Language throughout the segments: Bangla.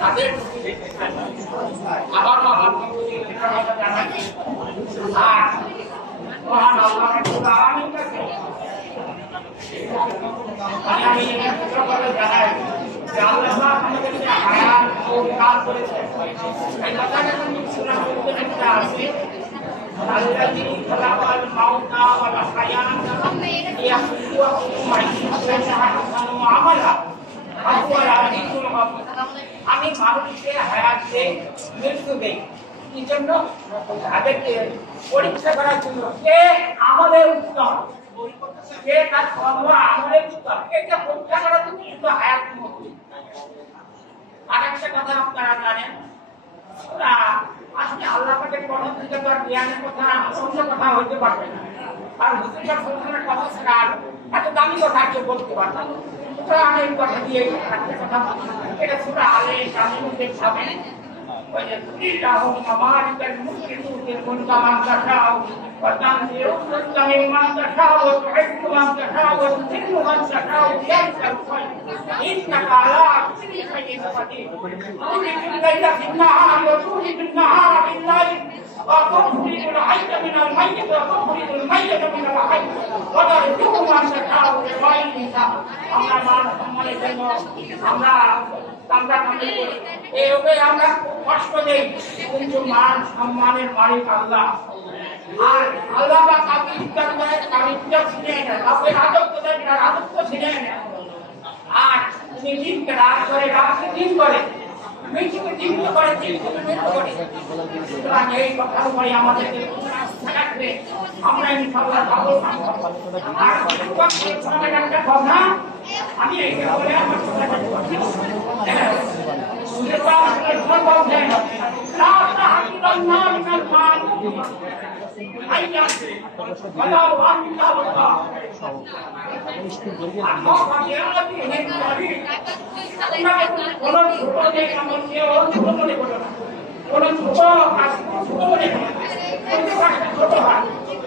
তাদের আবারও আমার জানাই আর মহান আল্লাহ আলামিনের কাছে আমি জানাই যে আল্লাহ আমাদেরকে হায়াত ও কাল করেছেন এই কথাটা আমি সূরা মুহাম্মদে আছে الذي خلق الموت والحياة ليبلوكم أيكم أحسن عملا وهو العزيز الغفور আমি মানুষকে হায়াত দেই মৃত্যু দেই কি জন্য তাদেরকে পরীক্ষা করার জন্য কে আমাদের উত্তম কে তার কর্ম আমাদের উত্তম এটা পরীক্ষা করার জন্য কিন্তু হায়াত মৃত্যু আরেকটা কথা আপনারা জানেন আসলে আল্লাহ পাকের পক্ষ থেকে তো আর জ্ঞানের কথা অন্য কথা হইতে পারবে না আর হুজুরের সরকারের কথা ছাড়া এত দামি কথা কেউ বলতে পারবে না আমি এই কথা দিয়ে একটা কথা এটা সূরা আলে ইমরানের মধ্যে পাবেন ওই যে তুলিল্লাহুম মামালিকাল মুলকি তুতিল মুলকা মান তাশাউ ওয়া তানজিউ মুলকা মিম্মান তাশাউ ওয়া তু'ইজ্জু মান তাশাউ ওয়া তুযিল্লু মান তাশাউ বিয়াদিকাল খায়র ইন্নাকা আলা কুল্লি শাইইন কাদির তুলিজুল লাইলা ফিন-নাহারি ওয়া তুলিজুল নাহারা ফিল-লাইল ওয়া তুখরিজুল হাইয়্য মিনাল মাইয়্যিত ওয়া তুখরিজুল মাইয়্যিতা মিনাল হাইয়্য ওয়া তারযুকু মান তাশাউ বিগাইরি হিসাব আমরা মান সম্মানের জন্য আমরা এইভাবে আমরা কষ্ট দেই কিন্তু মান সম্মানের মালিক আল্লাহ আর আল্লাহ বা কাউকে ইচ্ছা করে তার ইচ্ছা ছিনে না কাউকে রাজত্ব দেয় না রাজত্ব ছিনে না আর তিনি দিনকে রাত করে রাতকে দিন করে মৃত্যুকে দিন করে দিনকে মৃত্যু করে সুতরাং এই কথার উপরে আমাদেরকে আস্থা রাখবে আমরা ইনশাআল্লাহ ভালো থাকবো আর একটা কথা আমি এইটা বলে আমার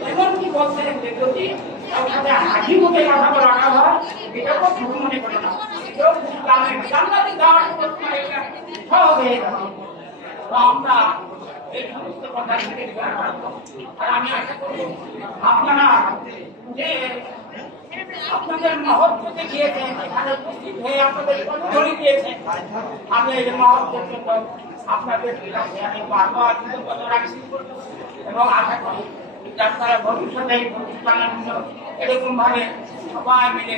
এমনকি বলছেন যে যদি হাসি মুখে কথা বলা হয় এটাও ছোট মনে করে না আমরা এই সমস্ত কথা আমি আশা করি আপনারা যে আপনাদের মহত্বতে গিয়েছেন এখানে উপস্থিত হয়ে আপনাদের ধরে দিয়েছেন আমি এই মহত্বের জন্য আপনাদের কাছে আমি বারবার কৃতজ্ঞতা রাখছি এবং আশা করি আপনারা ভবিষ্যতে এই প্রতিষ্ঠানের এরকম ভাবে সবাই মিলে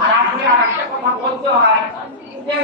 আর আসলে আর একটা কথা বলতে হয় যে